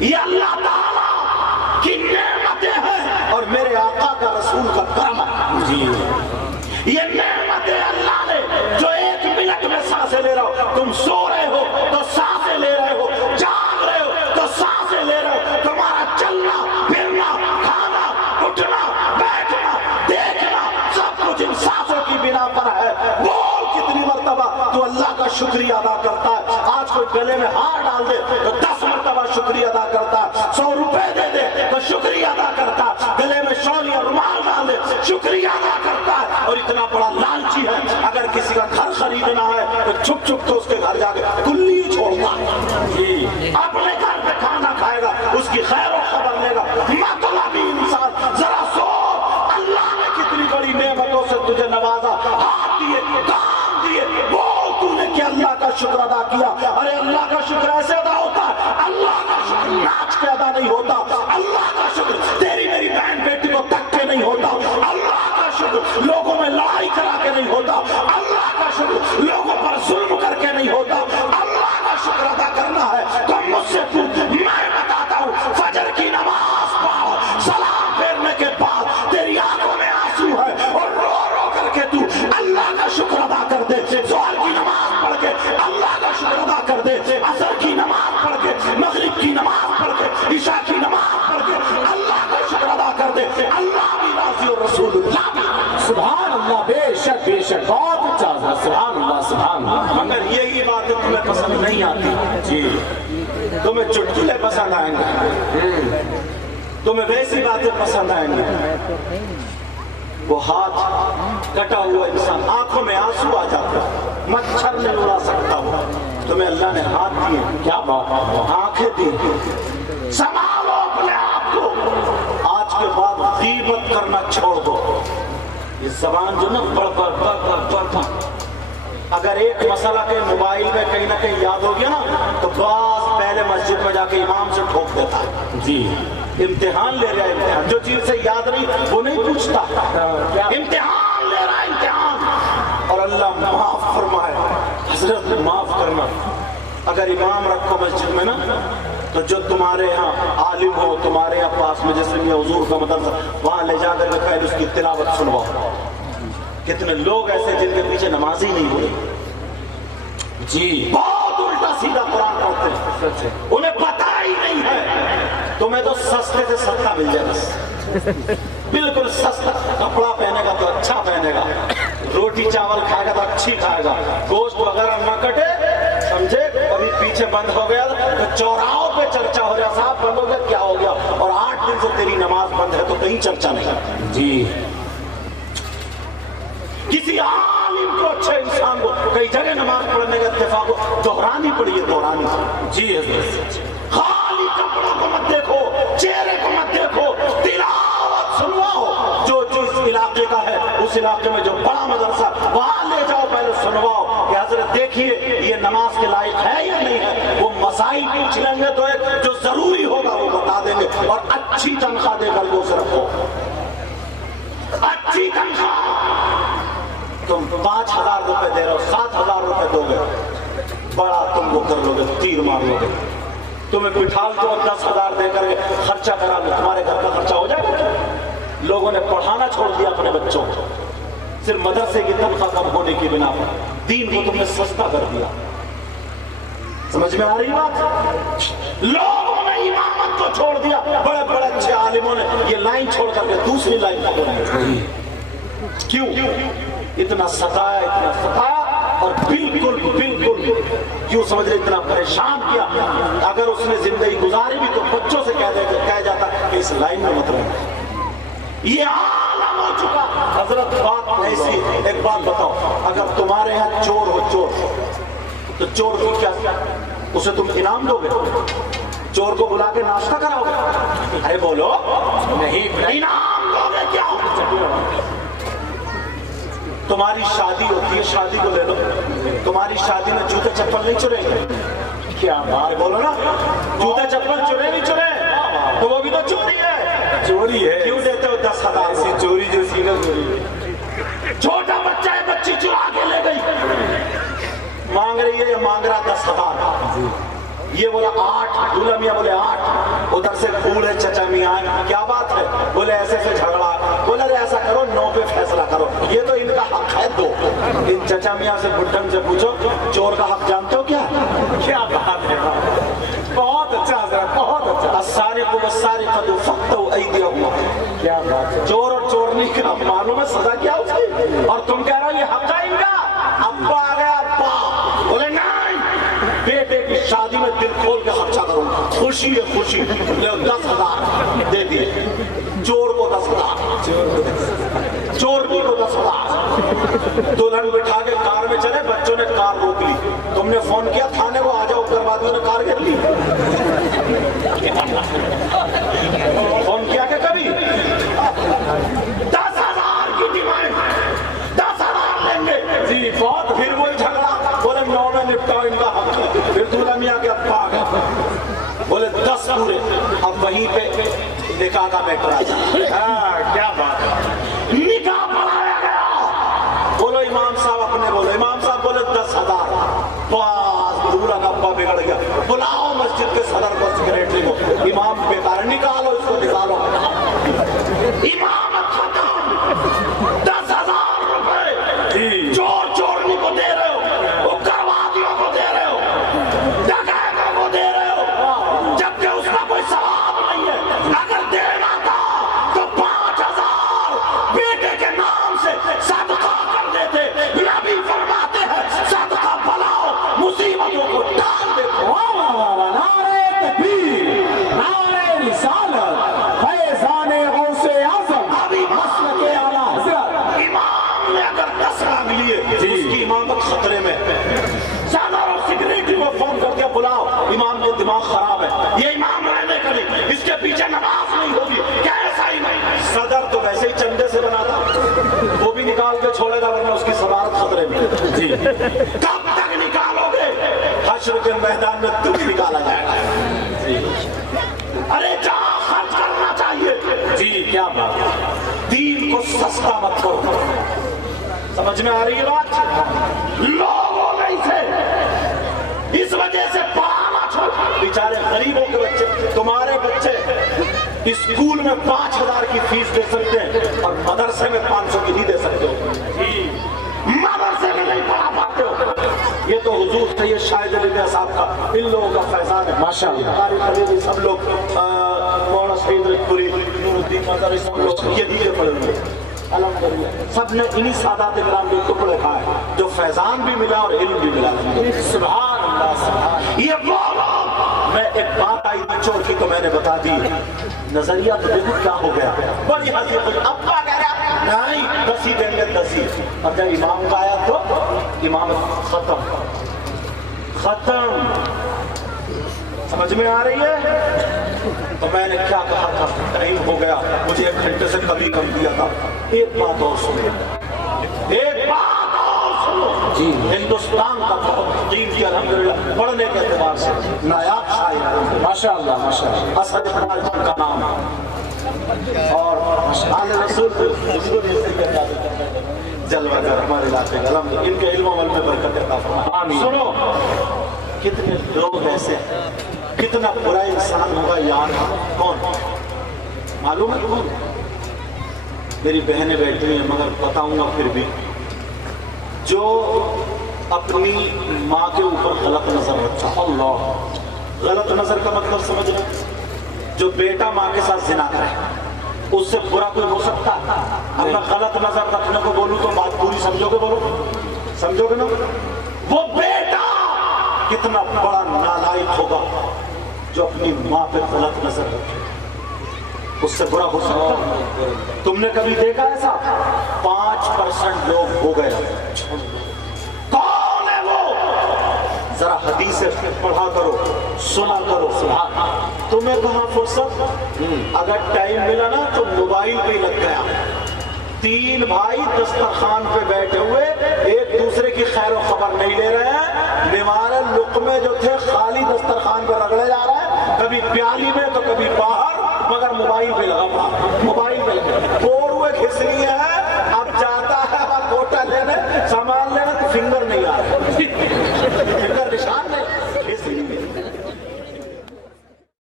یہ اللہ تعالیٰ کی نعمتیں ہیں اور میرے آقا کا رسول کا کرم ہے جی۔ یہ نعمتیں اللہ نے جو 1 منٹ میں سانسیں لے رہا ہو، تم سو رہے ہو تو سانسیں لے رہے ہو، جاگ رہے ہو تو سانسیں لے رہے ہو، تمہارا چلنا پھرنا کھانا اٹھنا بیٹھنا دیکھنا سب کچھ ان سانسوں کی بنا پر ہے۔ بول کتنی مرتبہ تو اللہ کا شکریہ ادا کرتا ہے؟ آج کوئی گلے میں ہار ڈال دے تو 10 مرتبہ شکریہ ادا کرتا ہے، 100 روپے دے دے تو شکریہ ادا کرتا ہے، گلے میں شال یا رومال ڈال دے شکریہ ادا کرتا ہے۔ اور اتنا بڑا لالچی ہے، اگر کسی کا گھر خریدنا ہے تو چھپ چھپ تو اس کے گھر جا کے کلی چھوڑتا ہے، اپنے گھر پہ کھانا کھائے گا، اس کی خیر و خبر لے گا۔ مطلبی انسان ذرا سوچ، اللہ نے کتنی بڑی نعمتوں سے تجھے نوازا، ہاتھ دیے کان دیے، بول تو نے کیا اللہ کا شکر ادا کیا؟ ارے اللہ کا شکر ایسے ادا ہوتا ہے، اللہ کا شکر ناچ کے ادا نہیں ہوتا، اللہ کا شکر تیری میری بہن بیٹی کو تک کے نہیں ہوتا، اللہ کا شکر لوگوں میں لڑائی کرا کے نہیں ہوتا، اللہ کا شکر لوگوں پر ظلم کر کے نہیں ہوتا، اللہ کا شکر ادا کرنا ہے تو مجھ سے پوچھ، میں بتاتا ہوں فجر کی نماز پڑھ، سلام پھیرنے کے بعد تیری آنکھوں میں آنسو ہے اور رو رو کر کے تو اللہ کا شکر ادا کر دے، ظہر کی نماز پڑھ کے اللہ کا شکر ادا کر دے، عصر کی نماز پڑھ کے مغرب کی نماز پڑھ کے عشاء کی نماز پڑھ کے اللہ کا شکر ادا کر دے، اللہ بھی راضی اور رسول اللہ بھی۔ سبحان اللہ، بے شک بے شک، بہت اچھا، سبحان اللہ سبحان اللہ۔ مگر یہی باتیں تمہیں پسند نہیں آتی جی، تمہیں چٹکلے پسند آئیں گے، تمہیں ویسی باتیں پسند آئیں گے۔ وہ ہاتھ کٹا ہوا انسان آنکھوں میں آنسو آ جاتا ہے، مچھر نہیں اڑا سکتا ہوا، تمہیں اللہ نے ہاتھ دیے، کیا بات ہے، آنکھیں دی، سنبھالو اپنے آپ کو۔ آج کے بعد غیبت کرنا چھوڑ دو، یہ زبان جو نا پڑھ اگر ایک مسئلہ کے موبائل میں کہیں نہ کہیں یاد ہو گیا نا تو بس پہلے مسجد میں جا کے امام سے ٹھوک دیتا ہے جی۔ امتحان لے رہا ہے، امتحان جو چیز سے یاد نہیں وہ نہیں پوچھتا، امتحان لے رہا ہے امتحان۔ اور اللہ معاف فرمائے، حضرت معاف کرنا، اگر امام رکھو مسجد میں نا تو جو تمہارے ہاں عالم ہو، تمہارے ہاں پاس میں جیسے کہ حضور کا مدرسہ، وہاں لے جا کر پہلے اس کی تلاوت سنواؤ۔ کتنے لوگ ایسے جن کے پیچھے نماز ہی نہیں ہوئی جی، بہت الٹا سیدھا قرآن پڑھتے ہیں، انہیں پتہ ہی نہیں ہے۔ تمہیں تو سستے سے سستا مل جائے، بس بالکل سستا، کپڑا پہنے گا تو اچھا پہنے گا، روٹی چاول کھائے گا تو اچھی کھائے گا، گوشت وغیرہ نہ کٹے، سمجھے؟ کبھی پیچھے بند ہو گیا تو چوراہوں پہ چرچا ہو رہا، صاحب بند ہو گیا کیا ہو گیا، اور 8 دن سے تیری نماز بند ہے تو کہیں چرچا نہیں جی۔ کسی عالم کو، اچھے انسان کو کئی جگہ نماز پڑھنے کا اتفاق ہو، دہرانی پڑی ہے، دہرانی جی حضرت۔ خالی کپڑوں کو مت دیکھو، چہرے کو مت دیکھو، تلاوت سنواؤ۔ جو اس علاقے کا ہے، اس علاقے میں جو بڑا مدرسہ وہاں لے جاؤ، پہلے سنواؤ کہ حضرت دیکھیے یہ نماز کے لائق ہے یا نہیں ہے۔ وہ مسائل پوچھ لیں گے تو ایک جو ضروری ہوگا وہ بتا دیں گے، اور اچھی تنخواہ دے کر کو اسے رکھو، اچھی تنخواہ۔ تم 5,000 روپے دے رہے ہو، 7,000 روپے دو گے، بڑا تم وہ کر لو گے، تیر مار لو گے۔ تمہیں بٹھال دو 10,000 دے کر خرچہ کرا لو، تمہارے گھر کا خرچہ ہو جائے گا۔ لوگوں نے پڑھانا چھوڑ دیا اپنے بچوں کو، صرف مدرسے کی تنخواہ کم ہونے کی بنا پر دین کو تم نے سستا کر دیا۔ سمجھ میں آ رہی بات؟ لوگوں نے امامت کو چھوڑ دیا، بڑے بڑے اچھے عالموں نے یہ لائن چھوڑ کر کے دوسری لائن پکڑی۔ کیوں؟ اتنا ستایا اور بالکل کیوں سمجھ رہے اتنا پریشان کیا۔ اگر اس نے زندگی گزاری بھی تو بچوں سے کہہ جاتا کہ اس لائن میں مت رہنا، یہ عالم ہو چکا۔ حضرت بات ایسی، ایک بات بتاؤ، اگر تمہارے یہاں چور ہو، چور تو چور کی کیا، اسے تم انعام دو گے؟ چور کو بلا کے ناشتہ کراؤ گے؟ ارے بولو نہیں، انعام دو گے کیا؟ تمہاری شادی ہوتی ہے، شادی کو لے لو، تمہاری شادی میں جوتے چپل نہیں چریں گے کیا؟ بار بولو نا، جوتے چپل چرے نہیں چرے تو وہ بھی تو چوری ہے، چوری ہے۔ کیوں دیتے ہو 10,000؟ ایسی چوری جو سینہ چوری ہے، چھوٹا بچہ ہے، بچی چرا کے لے گئی، مانگ رہی ہے، مانگ رہا 10,000، یہ بولا 8، دولہا میاں بولے 8، ادھر سے بوڑھے چچا میاں آئے، کیا بات ہے؟ بولے ایسے سے جھگڑا، بولے ارے ایسا کرو 9 پہ فیصلہ کرو، یہ تو ان کا حق ہے دو۔ ان چچا میاں سے بڈھن سے پوچھو چور کا حق جانتے ہو کیا؟ کیا بات ہے، بہت اچھا حضرت، بہت اچھا۔ السارق والسارقۃ فاقطعوا ایدیہما، کیا بات ہے، چور اور چورنی کا معلوم ہے سزا کیا اس کی؟ اور تم کہہ رہے ہو یہ حق ہے ان کا؟ ابا آ گیا، ابا بولے نہیں، بیٹے کی شادی میں دل کھول کے خرچہ کروں گا، خوشی ہے خوشی، لے 10,000 دے دیے، چور کو 10,000، چورنی کو 10,000۔ دلہن بٹھا کے کار میں چلے، بچوں نے کار روک لی، تم نے فون کیا تھانے کو آ جاؤ، اگروادیوں نے کار گھیر لی، فون کیا کہ کبھی 10,000 کی ڈیمانڈ، 10,000 لیں گے جی بہت۔ پھر وہی جھگڑا، بولے 9 میں نپٹاؤ ان کا حق ہے۔ پھر دولہا میاں کے ابا آ گئے، بولے 10 پورے، اب وہیں پہ نکاح کا میٹر آ جائے، ہاں کیا بات ہے، نکاح پڑھایا گیا۔ بولو امام صاحب اپنے بولو، امام صاحب بولے 10,000، بس دولہا کا ابا بگڑ گیا، بلاؤ مسجد کے صدر کو، سیکریٹری کو، امام بیکار، نکالو اس کو، نکالو، امامت ختم، 10,000 روپے چور چورنی کو دے رہے ہو، اگروادیوں کو دے رہے ہو، ڈکیتوں کو دے رہے ہو، جبکہ اس کا کوئی ثواب نہیں ہے۔ اگر دینا تھا تو 5,000 بیٹے کے نام سے صدقہ کر دیتے، نبی فرماتے ہیں صدقہ بلاؤ مصیبتوں کو ٹال دیتے۔ نعرہ تکبیر، نعرہ رسالت، فیضان غوث اعظم، مسلک اعلیٰ حضرت۔ امام نے اگر 10 مانگ لیے، اس کی امامت خطرے میں، صدر اور سیکریٹری کو فون کر کے بلاؤ، امام کا دماغ خراب ہے، یہ امام رہنے کا نہیں، اس کے پیچھے نماز نہیں ہوگی، کیسا ہی نہیں۔ صدر تو ویسے ہی چندے سے بنا تھا، وہ بھی نکال کے چھوڑے گا ورنہ اس کی صدارت خطرے میں۔ جی کب تک نکالو گے؟ حشر کے میدان میں تم نکالا جائے گا۔ ارے جہاں خرچ کرنا چاہیے، جی کیا بات ہے، دین کو سستا مت کرو۔ سمجھ میں آ رہی ہے بات؟ لوگوں نہیں تھے، اس وجہ سے پڑھانا چھوڑ، بیچارے غریبوں کے بچے، تمہارے بچے اسکول میں 5,000 کی فیس دے سکتے ہیں اور مدرسے میں 500 کی نہیں دے سکتے ہو، مدرسے میں نہیں پڑھا پاتے ہو۔ یہ تو حضور سید شاہ جلیل صاحب کا، ان لوگوں کا فیضان ہے ماشاءاللہ۔ قاری خلیل سب لوگ، مولانا سعید رجپوری، نور الدین مدری، سب لوگ یہی کے پڑھے ہوئے، الحمدللہ سب نے انہی سادات کرام کے ٹکڑے کھائے جو فیضان بھی ملا اور علم بھی ملا۔ سبحان اللہ، سبحان۔ یہ وہ لوگ، میں ایک بات آئی بچوں کی تو میں نے بتا دی، نظریہ تو دیکھو کیا ہو گیا، بڑی ہنسی خوشی، ابا کہہ رہے نہیں 10 ہی دیں گے 10 ہی، اور جب امام کا آیا تو امام ختم ختم۔ سمجھ میں آ رہی ہے؟ تو میں نے کیا کہا تھا، ٹائم ہو گیا، مجھے 1 گھنٹے سے کبھی کم دیا تھا۔ ایک بات اور سنو، ایک بات اور سنو، ہندوستان کا بہت قیمتی الحمدللہ پڑھنے کے اعتبار سے نایاب شاعر ہے، ماشاءاللہ ماشاءاللہ، اسد اقبال جن کا نام اور آل رسول جلوہ گر ہمارے علاقے کا، الحمدللہ ان کے علم و عمل میں برکت عطا فرمائے۔ آمین۔ سنو، کتنے لوگ ایسے، کتنا برا انسان ہوگا یار، کون معلوم ہے؟ کون؟ میری بہنیں بیٹھی ہیں مگر بتاؤں گا پھر بھی، جو اپنی ماں کے اوپر غلط نظر رکھتا۔ اللہ، غلط نظر کا مطلب سمجھ رہے؟ جو بیٹا ماں کے ساتھ زنا کرے، اس سے برا کوئی ہو سکتا؟ اب میں غلط نظر رکھنے کو بولوں تو بات پوری سمجھو گے؟ بولو سمجھو گے نا؟ وہ بیٹا کتنا بڑا نالائق ہوگا جو اپنی ماں پہ غلط نظر رکھے، اس سے برا ہو سکتا؟ تم نے کبھی دیکھا ایسا؟ 5% لوگ ہو گئے۔ کون ہے وہ؟ ذرا حدیثیں پڑھا کرو، سنا کرو۔ تمہیں کہاں فرصت؟ اگر ٹائم ملا نا تو موبائل پہ ہی لگ گیا۔ 3 بھائی دسترخوان پہ بیٹھے ہوئے، ایک دوسرے کی خیر و خبر نہیں لے رہے ہیں، بیمار لقمے جو تھے خالی دسترخوان پہ رگڑے جا رہے ہیں، کبھی پیالی میں تو کبھی باہر، مگر موبائل پہ لگا، موبائل پہ لگا، بور ہوئے گھس لیے ہیں